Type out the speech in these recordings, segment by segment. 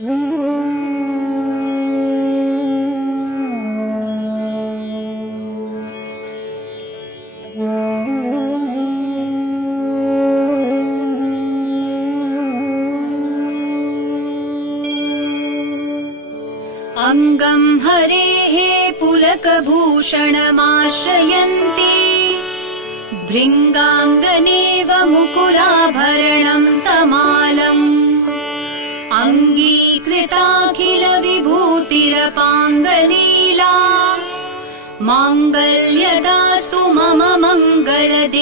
अंगं हरेः पुलकभूषणमाश्रयन्ति भृङ्गाङ्गनेव मुकुराभरणं तमालम् अङ्गीकृताखिल विभूतिरपाङ्गलीला माङ्गल्यदास्तु मम मङ्गलदेवतायाः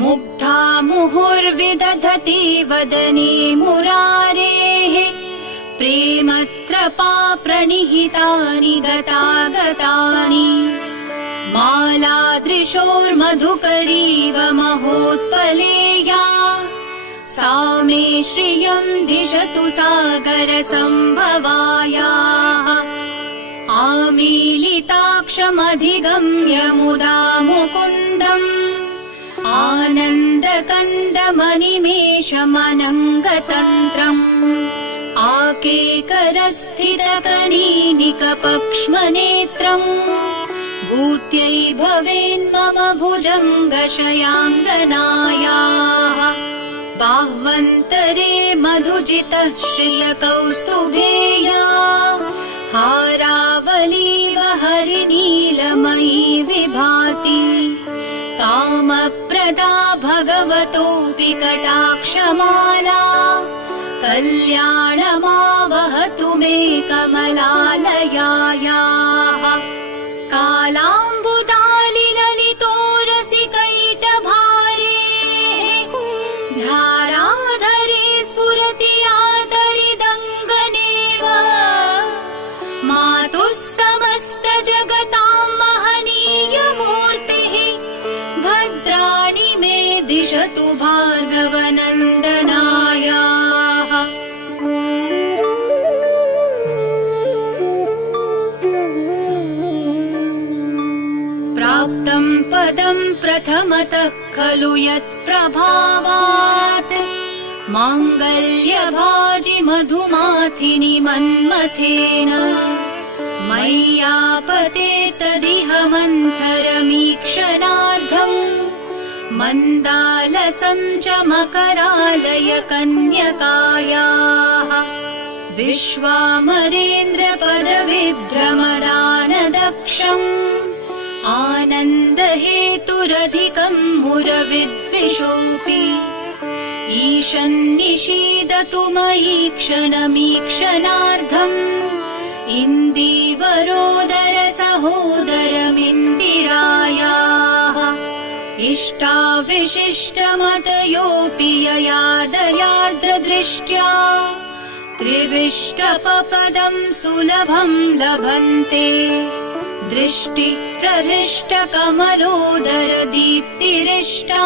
मुग्धा मुहुर्विदधति वदने मुरारेः प्रेमत्रपा प्रणिहितानि गतागतानि मालादृशोर्मधुकरीव महोत्पलेया सा मे श्रियं दिशतु सागरसम्भवायाः आमीलिताक्षमधिगम्य मुदा मुकुन्दम् आनन्दकन्दमनिमेषमनङ्गतन्त्रम् आकेकरस्थितकनीनिकपक्ष्मनेत्रम् भूत्यै भवेन्मम भुजङ्गशयाङ्गनायाः बाह्वन्तरे मधुजितः श्रियकौस्तुभेया हारावलीव हरिनीलमयी विभाति कामप्रदा भगवतोऽपि कटाक्षमाला कल्याणमावहतु मे कमलालयायाः कालाम्बुदालिललितोरसिकैटभारे धाराधरे स्फुरति आतडिदङ्गनेव मातुः समस्तजगतां महनीयमूर्तिः भद्राणि मे दिशतु भार्गवनन्दनायाः प्राप्तं पदं प्रथमतः खलु यत्प्रभावात् माङ्गल्यभाजि मधुमाथिनि मन्मथेन मय्यापते तदिह मन्थरमीक्षणार्धम् मन्दालसं च मकरालय कन्यकायाः विश्वामरेन्द्रपदविभ्रमदानदक्षम् आनन्दहेतुरधिकं मुरविद्विषोऽपि ईशन्निषीदतु मयि क्षणमीक्षणार्धम् इन्दीवरोदरसहोदरमिन्दिरायाः इष्टाविशिष्टमतयोऽपि यया दयार्द्रदृष्ट्या त्रिविष्टपपदं सुलभं लभन्ते दृष्टिप्रहृष्टकमलोदरदीप्तिरिष्टा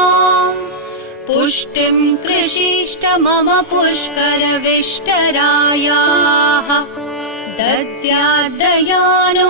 पुष्टिं कृषीष्ट मम पुष्करविष्टरायाः दद्याद्दयानो